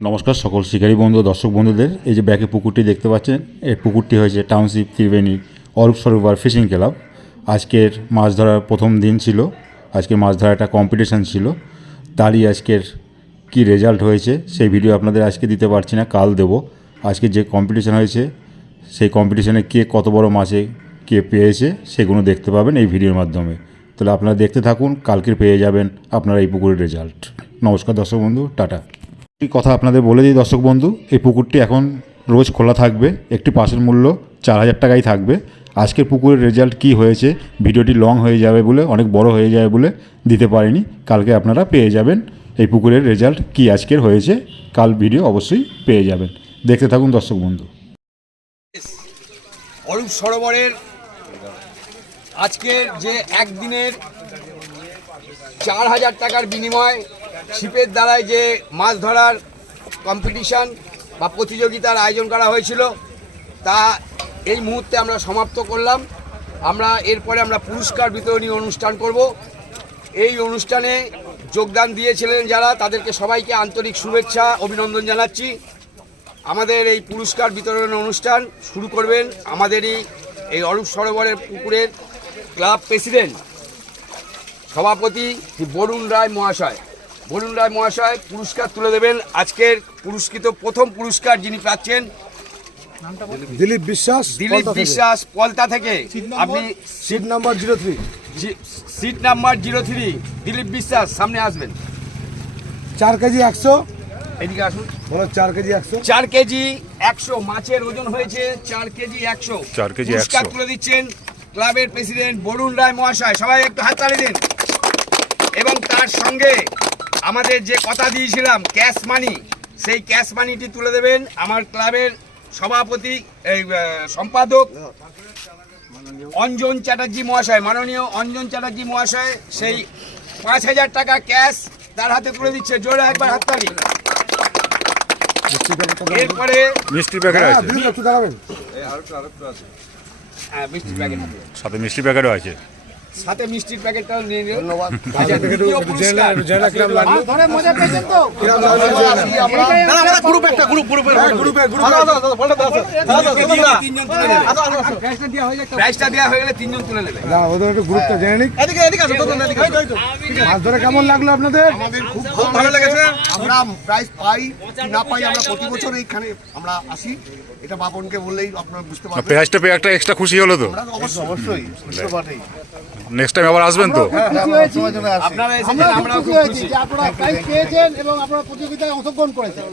নমস্কার সকল শিকারী বন্ধু দর্শক বন্ধুদের। এই যে ব্যাকে পুকুরটি দেখতে পাচ্ছেন, এই পুকুরটি হয়েছে টাউনশিপ ত্রিবেণী অরূপ সরোবর ফিশিং ক্লাব। আজকের মাছ ধরার প্রথম দিন ছিল, আজকে মাছ ধরার একটা কম্পিটিশান ছিল, তারই আজকের কি রেজাল্ট হয়েছে সেই ভিডিও আপনাদের আজকে দিতে পারছি না, কাল দেবো। আজকে যে কম্পিটিশান হয়েছে সেই কম্পিটিশানে কে কত বড় মাছে কে পেয়েছে সেগুলো দেখতে পাবেন এই ভিডিওর মাধ্যমে। তাহলে আপনারা দেখতে থাকুন, কালকে পেয়ে যাবেন আপনারা এই পুকুরের রেজাল্ট। নমস্কার দর্শক বন্ধু, টাটা। এই কথা আপনাদের বলে দিই দর্শক বন্ধু, এই পুকুরটি এখন রোজ খোলা থাকবে, একটি পাসের মূল্য 4000 টাকাই থাকবে। আজকের পুকুরের রেজাল্ট কি হয়েছে, ভিডিওটি লং হয়ে যাবে বলে, অনেক বড় হয়ে যাবে বলে দিতে পারিনি। কালকে আপনারা পেয়ে যাবেন এই পুকুরের রেজাল্ট কি আজকের হয়েছে, কাল ভিডিও অবশ্যই পেয়ে যাবেন। দেখতে থাকুন দর্শক বন্ধু। অরূপ সরোবরের আজকের যে একদিনের 4000 টাকার বিনিময় ছিপের দ্বারায় যে মাছ ধরার কম্পিটিশান বা প্রতিযোগিতার আয়োজন করা হয়েছিল, তা এই মুহূর্তে আমরা সমাপ্ত করলাম। এরপরে আমরা পুরস্কার বিতরণী অনুষ্ঠান করব। এই অনুষ্ঠানে যোগদান দিয়েছিলেন যারা, তাদেরকে সবাইকে আন্তরিক শুভেচ্ছা অভিনন্দন জানাচ্ছি। আমাদের এই পুরস্কার বিতরণ অনুষ্ঠান শুরু করবেন আমাদেরই এই অরূপ সরোবরের পুকুরের ক্লাব প্রেসিডেন্ট সভাপতি বরুণ রায় মহাশয়। বরুণ রায় মহাশয় পুরস্কার তুলে দেবেন। আজকের পুরস্কৃত প্রথম পুরস্কার যিনি পাচ্ছেন, দিলীপ বিশ্বাস, দিলীপ বিশ্বাস পলতা থেকে। আপনি seat number 03, seat number 03 Dilip Biswas, সামনে আসবেন। 4 কেজি 100, এদিকে আসুন। বলো 4 কেজি 100। 4 কেজি 100 মাছের ওজন হয়েছে 4 কেজি 100। পুরস্কার তুলে দিচ্ছেন ক্লাবের প্রেসিডেন্ট বরুণ রায় মহাশয়। সবাই একটু হাততালি দিন। এবং তার সঙ্গে আমাদের যে কথা দিয়েছিলাম ক্যাশ মানি, সেই ক্যাশ মানিটি তুলে দেবেন আমার ক্লাবের সভাপতি সম্পাদক অঞ্জন চ্যাটার্জি মহাশয়, মাননীয় অঞ্জন চ্যাটার্জি মহাশয়। সেই 5000 টাকা ক্যাশ তার হাতে তুলে দিচ্ছে। জোরে একবার হাততালি। এরপরে মিষ্টির প্যাকেট আছে, একটু দাঁড়াবেন। হ্যাঁ, মিষ্টির প্যাকেট সাথে মিষ্টির প্যাকেটও আছে, সাথে মিষ্টির প্যাকেটটাও নিয়ে নিন। ধন্যবাদ। প্রাইসটা দেওয়া হয়ে গেলে 3 জন তুলে নেবে। ওদের একটু গ্রুপটা জেনে নিক। মাছ ধরে কেমন লাগলো আপনাদের? আমাদের খুব ভালো লেগেছে। আমরা প্রাইজ পাই কি না পাই, আমরা প্রতি বছর এইখানে আমরা আসি। এটা বাপনকে বললেই আপনারা বুঝতে পারবেন। পেঁয়াজটা পেয়ে একটা এক্সট্রা খুশি হলো তো। আমরা অবশ্যই বুঝতে পারি। নেক্সট টাইম আবার আসবেন তো? আপনারা এসেছেন, আমরাও খুব খুশি। আপনারা প্রাইজ পেয়েছেন এবং আপনারা প্রতিযোগিতায় অংশগ্রহণ করেছেন।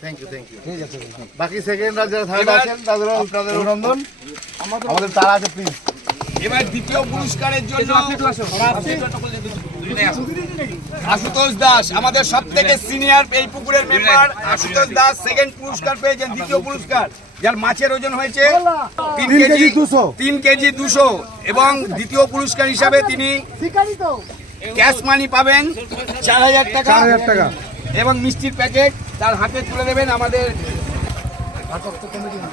Thank you. ঠিক আছে। বাকি সেকেন্ডরা যারা থার্ড আছেন তাদেরও আপনাদের অভিনন্দন। আমাদের তারা আছে প্লিজ। এবার দ্বিতীয় পুরস্কারের জন্য আশুতোষ দাস, আমাদের সবথেকে সিনিয়র এই পুকুরের মেম্বার আশুতোষ দাস সেকেন্ড পুরস্কার পেয়েছেন। দ্বিতীয় পুরস্কার যার মাছের ওজন হয়েছে 3 কেজি 200 এবং দ্বিতীয় পুরস্কার হিসাবে তিনি ক্যাশ মানি পাবেন 4000 টাকা এবং মিষ্টির প্যাকেট তার হাতে তুলে দেবেন আমাদের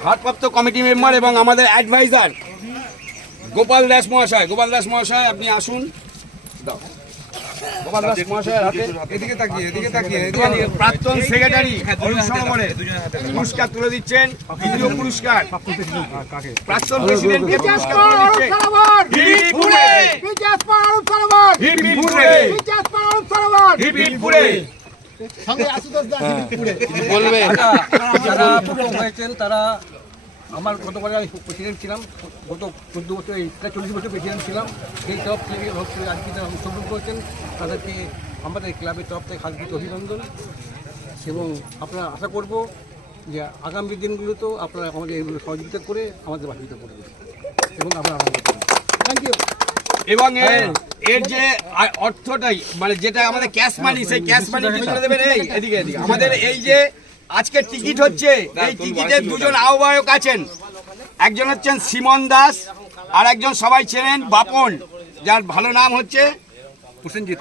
ভারপ্রাপ্ত কমিটি মেম্বার এবং আমাদের অ্যাডভাইজার গোপাল দাস মহাশয়। গোপাল দাস মহাশয় আপনি আসুন। গোপাল দাস মহাশয় এদিকে তাকিয়ে প্রাক্তন সেক্রেটারি পুরস্কার তুলে দিচ্ছেন। দ্বিতীয় পুরস্কার প্রাক্তন প্রেসিডেন্টকে পুরস্কার তুলে দিচ্ছেন। তারা আমার গতবারে আমি প্রেসিডেন্ট ছিলাম, গত 14 বছর 40 বছর প্রেসিডেন্ট ছিলাম। সেই তরফ থেকে আজকে যারা অংশগ্রহণ করেছেন তাদেরকে আমাদের ক্লাবের তরফ থেকে হার্দিক অভিনন্দন। এবং আপনারা আশা করব যে আগামী দিনগুলোতেও আপনারা আমাদের এইগুলো সহযোগিতা করে আমাদের বাহিতা করবেন এবং আমরা আনন্দ করব। Thank you. এবং এর যে অর্থটাই মানে যেটা আমাদের ক্যাশ মানি, সেই ক্যাশ মানি তুলে দেবেন। এদিকে আমাদের এই যে আজকের টিকিট হচ্ছে, এই টিকিটের 2 জন আহ্বায়ক আছেন। একজন হচ্ছেন সিমন দাস আর একজন সবাই চেনেন বাপন, যার ভালো নাম হচ্ছে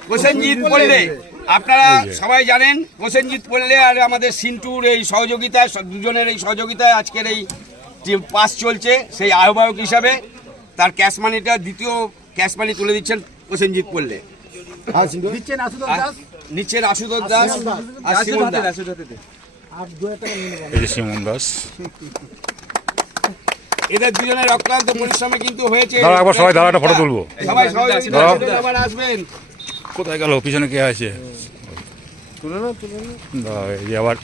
প্রসেনজিৎ পল্লে। আপনারা সবাই জানেন প্রসেনজিৎ পল্লে আর আমাদের সিন্টুর এই সহযোগিতায়, দুজনের এই সহযোগিতায় আজকের এই যে পাস চলছে, সেই আহ্বায়ক হিসাবে তার ক্যাশ মানিটা দ্বিতীয় ক্যাশ মানি তুলে দিচ্ছেন প্রসেনজিৎ পল্লে। দিচ্ছেন আশুতোষ দাস। নিচের আশুতোষ দাস আর শিমন দাস। এই যে শিমন দাস। এদের দুজনের অক্লান্ত পরিশ্রমে কিন্তু হয়েছে। দাঁড়া, একবার সবাই দাঁড়া, একটা ফটো তুলবো। সবাই সহযোগিতা আবার আসবেন। কোথায় গেল? পিছনে কে আছে? দাঁড়া, এই যে আবার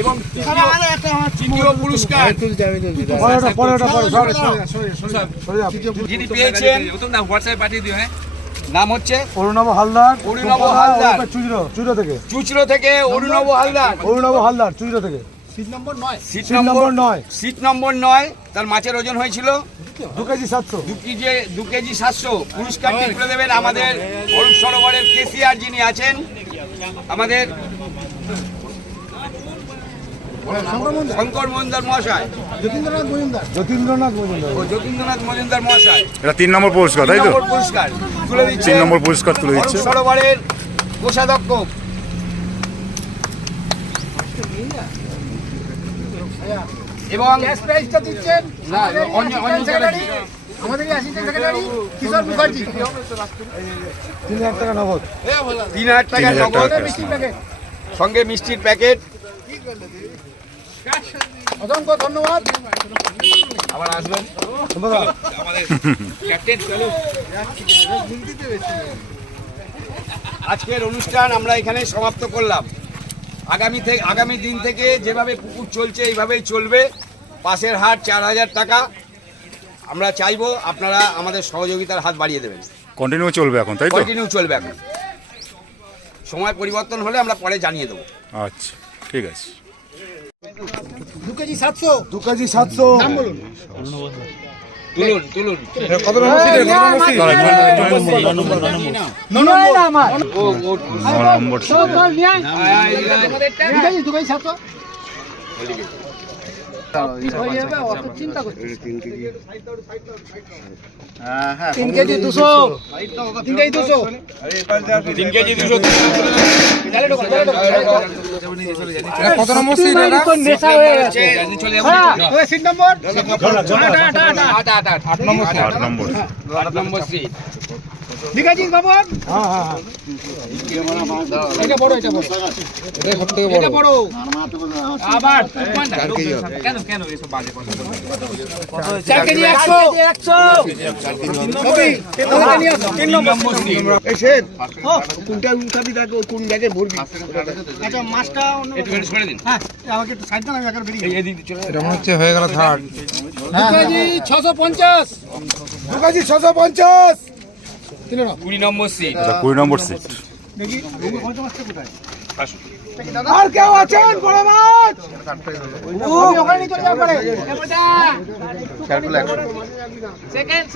এবং তৃতীয় পুরস্কার যিনি পেয়েছেন নাম হচ্ছে অরুণাভ হালদার। অরুণাভ হালদার। চুচড়ো থেকে অরুণাভ হালদার। অরুণাভ হালদার চুচড়ো থেকে। Seat number number 9। Seat number 9। তার মাছের ওজন হয়েছিল 2 কেজি 700। 2 কেজি 700। পুরস্কারটি তুলে দেবেন আমাদের অরূপ সরোবরের কেসিআর যিনি আছেন, আমাদের শঙ্কর মজুমদার মহাশয়, যতীন্দ্রনাথ মজুমদার মহাশয়। এটা 3 নম্বর পুরস্কার, তাই তো? 3 নম্বর পুরস্কার তুলে দিচ্ছে 3 নম্বর পুরস্কার তুলে দিচ্ছে। অরূপ সরোবরের কোষাধ্যক্ষ এবং না, অঞ্জন চ্যাটার্জি। 3000 টাকা নগদ। 3000 টাকা 3000 নগদ, টাকা। সঙ্গে মিষ্টির প্যাকেট। অসংখ্য ধন্যবাদ। আবার আসবেন। আজকের অনুষ্ঠান আমরা এখানে সমাপ্ত করলাম। আগামী দিন থেকে যেভাবে পুকুর চলছে এইভাবেই চলবে। পাশের হাট 4000 টাকা। আমরা চাইবো আপনারা আমাদের সহযোগিতার হাত বাড়িয়ে দেবেন। কন্টিনিউ চলবে এখন, তাই তো? কন্টিনিউ চলবে এখন। সময় পরিবর্তন হলে আমরা পরে জানিয়ে দেবো। আচ্ছা, ঠিক আছে। 2 কেজি 700। নাম বলুন। তুলুন। কত নম্বর সিটে? নয় নম্বর তিন কেজি 200। 3 কেজি 200। 3 কেজি 200। কত নম্বর সিট এটা? সিট নম্বর 8 নম্বর সিট। ঠিক আছে বাবু। হ্যাঁ। এটা বড়। এটা সবথেকে বড়। আবার কেন এসব বাজে কথা? 4 কেজি 100। 3 নম্বর সিট। কোনটা উঠাবি দেখো, কোন ব্যাগে ভরবি। আচ্ছা মাছটা একটু বের করে দিন। হ্যাঁ আমাকে একটু সাইড দাও, আমি একবার বেরিয়ে এই দিক চলে এটা মনে হচ্ছে হয়ে গেল থার্ড। 2 কেজি 650। 2 কেজি 650। 20 নম্বর সিট। 20 নম্বর সিট। দেখি কত মাছটা কোথায়? আসুন। আর কেউ আছেন বড় মাছ? ওখানে নিয়ে চলে যাও পরে। সেকেন্ড।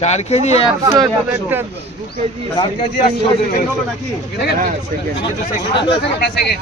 4 কেজি 100। 2 কেজি 4 কেজি 100 নাকি? সেকেন্ড।